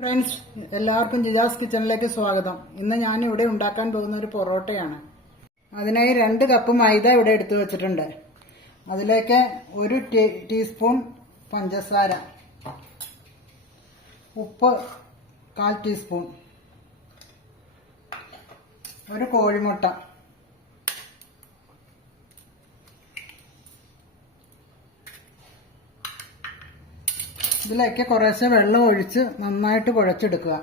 Friends എല്ലാവർക്കും ജിജാസ് കിച്ചണിലേക്ക് സ്വാഗതം. ഇന്ന് ഞാൻ ഇവിടെ ഉണ്ടാക്കാൻ പോകുന്ന ഒരു പൊറോട്ടയാണ്. അതിനായി രണ്ട് കപ്പ് മൈദ ഇവിടെ എടുത്തു വെച്ചിട്ടുണ്ട്. അതിലേക്ക് ഒരു ടീസ്പൂൺ പഞ്ചസാര. ഉപ്പ് കാൽ ടീസ്പൂൺ. ഒരു കോഴിമുട്ട. ഇതിലേക്ക് കുറേശ്ശെ വെള്ളം ഒഴിച്ച് നന്നായിട്ട് കുഴച്ചെടുക്കുക.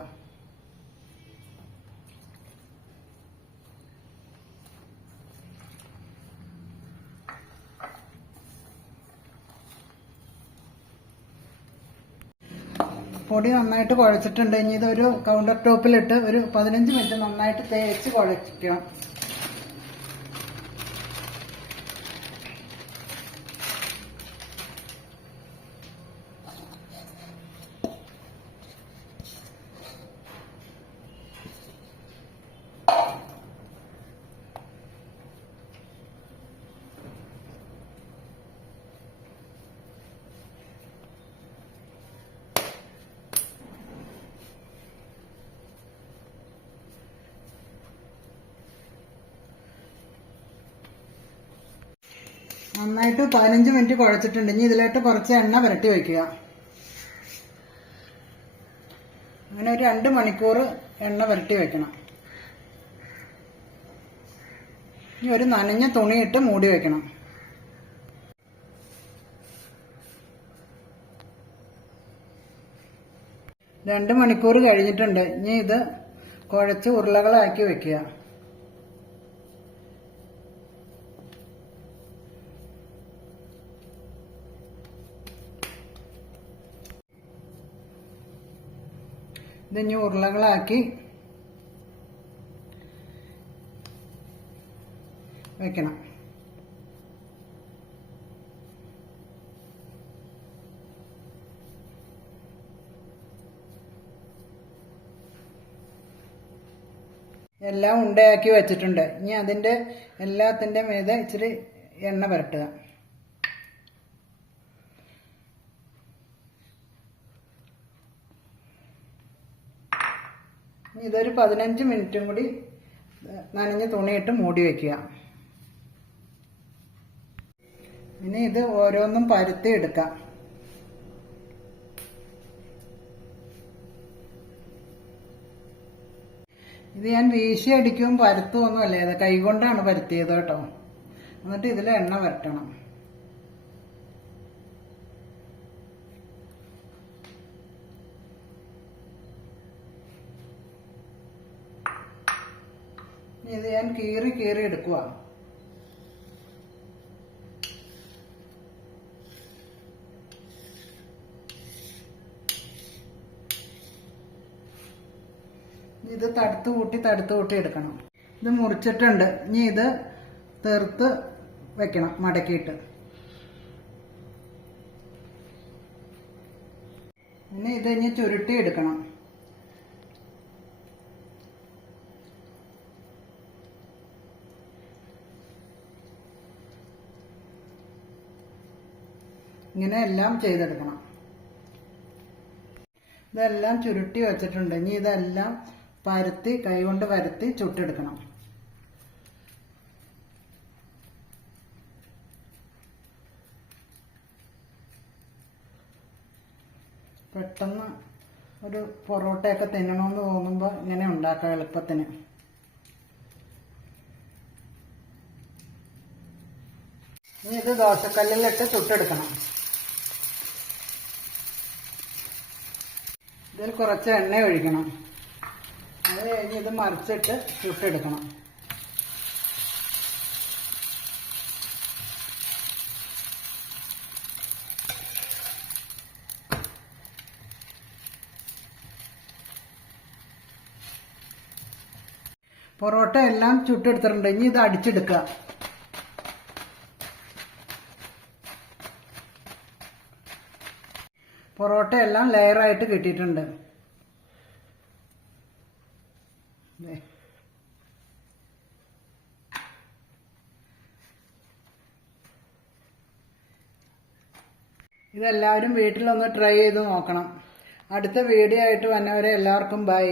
പൊടി നന്നായിട്ട് കുഴച്ചിട്ടുണ്ട്. ഇനി ഇതൊരു കൗണ്ടർ ടോപ്പിലിട്ട് ഒരു പതിനഞ്ച് മിനിറ്റ് നന്നായിട്ട് തേച്ച് കുഴയ്ക്കണം. നന്നായിട്ട് പതിനഞ്ച് മിനിറ്റ് കുഴച്ചിട്ടുണ്ട്. ഇനി ഇതിലോട്ട് കുറച്ച് എണ്ണ പുരട്ടി വയ്ക്കുക അങ്ങനെ ഒരു രണ്ട് മണിക്കൂർ എണ്ണ പുരട്ടി വെക്കണം. ഇനി ഒരു നനഞ്ഞ തുണിയിട്ട് മൂടി വെക്കണം. രണ്ട് മണിക്കൂർ കഴിഞ്ഞിട്ടുണ്ട്. ഇനി ഇത് കുഴച്ച് ഉരുളകളാക്കി വെക്കുക. ഇതിനി ഉരുളകളാക്കി വെക്കണം. എല്ലാം ഉണ്ടയാക്കി വെച്ചിട്ടുണ്ട്. ഇനി അതിന്റെ എല്ലാത്തിന്റെ മീതെ ഇച്ചിരി എണ്ണ പുരട്ടുക. ഇനി ഇതൊരു പതിനഞ്ച് മിനിറ്റും കൂടി നനഞ്ഞ തുണിയിട്ട് മൂടി വയ്ക്കുക ഇനി ഇത് ഓരോന്നും പരുത്തി എടുക്കാം. ഇത് ഞാൻ വീശി അടിക്കും പരുത്തുമൊന്നും അല്ലേ ഇത് കൈകൊണ്ടാണ് പരുത്തിയത് കേട്ടോ. എന്നിട്ട് ഇതിൽ എണ്ണ വരട്ടണം. ഇത് ഞാൻ കീറി കീറി എടുക്കുക ഇത് തടുത്ത് കൂട്ടി തടുത്ത് കൂട്ടി എടുക്കണം. ഇത് മുറിച്ചിട്ടുണ്ട്. ഇനി ഇത് തീർത്ത് വെക്കണം മടക്കിയിട്ട്. ഇനി ഇത് ഇനി ചുരുട്ടി എടുക്കണം. ഇങ്ങനെ എല്ലാം ചെയ്തെടുക്കണം. ഇതെല്ലാം ചുരുട്ടി വെച്ചിട്ടുണ്ട്. ഇനി ഇതെല്ലാം പരത്തി കൈകൊണ്ട് പരത്തി ചുട്ടെടുക്കണം. പെട്ടെന്ന് ഒരു പൊറോട്ടയൊക്കെ തിന്നണമെന്ന് തോന്നുമ്പോൾ ഇങ്ങനെ ഉണ്ടാക്കാം എളുപ്പത്തിന്. ഇനി ഇത് ദോശക്കല്ലിലിട്ട് ചുട്ടെടുക്കണം. ഇതിൽ കുറച്ച് എണ്ണ ഒഴിക്കണം. അത് കഴിഞ്ഞ് ഇത് മറിച്ചിട്ട് ചുട്ടെടുക്കണം. പൊറോട്ട എല്ലാം ചുട്ടെടുത്തിട്ടുണ്ട്. ഇനി ഇത് അടിച്ചെടുക്കുക. പൊറോട്ട എല്ലാം ലെയറായിട്ട് കിട്ടിയിട്ടുണ്ട്. ഇതെല്ലാവരും വീട്ടിലൊന്ന് ട്രൈ ചെയ്ത് നോക്കണം. അടുത്ത വീഡിയോ ആയിട്ട് വന്നവരെ എല്ലാവർക്കും ബൈ.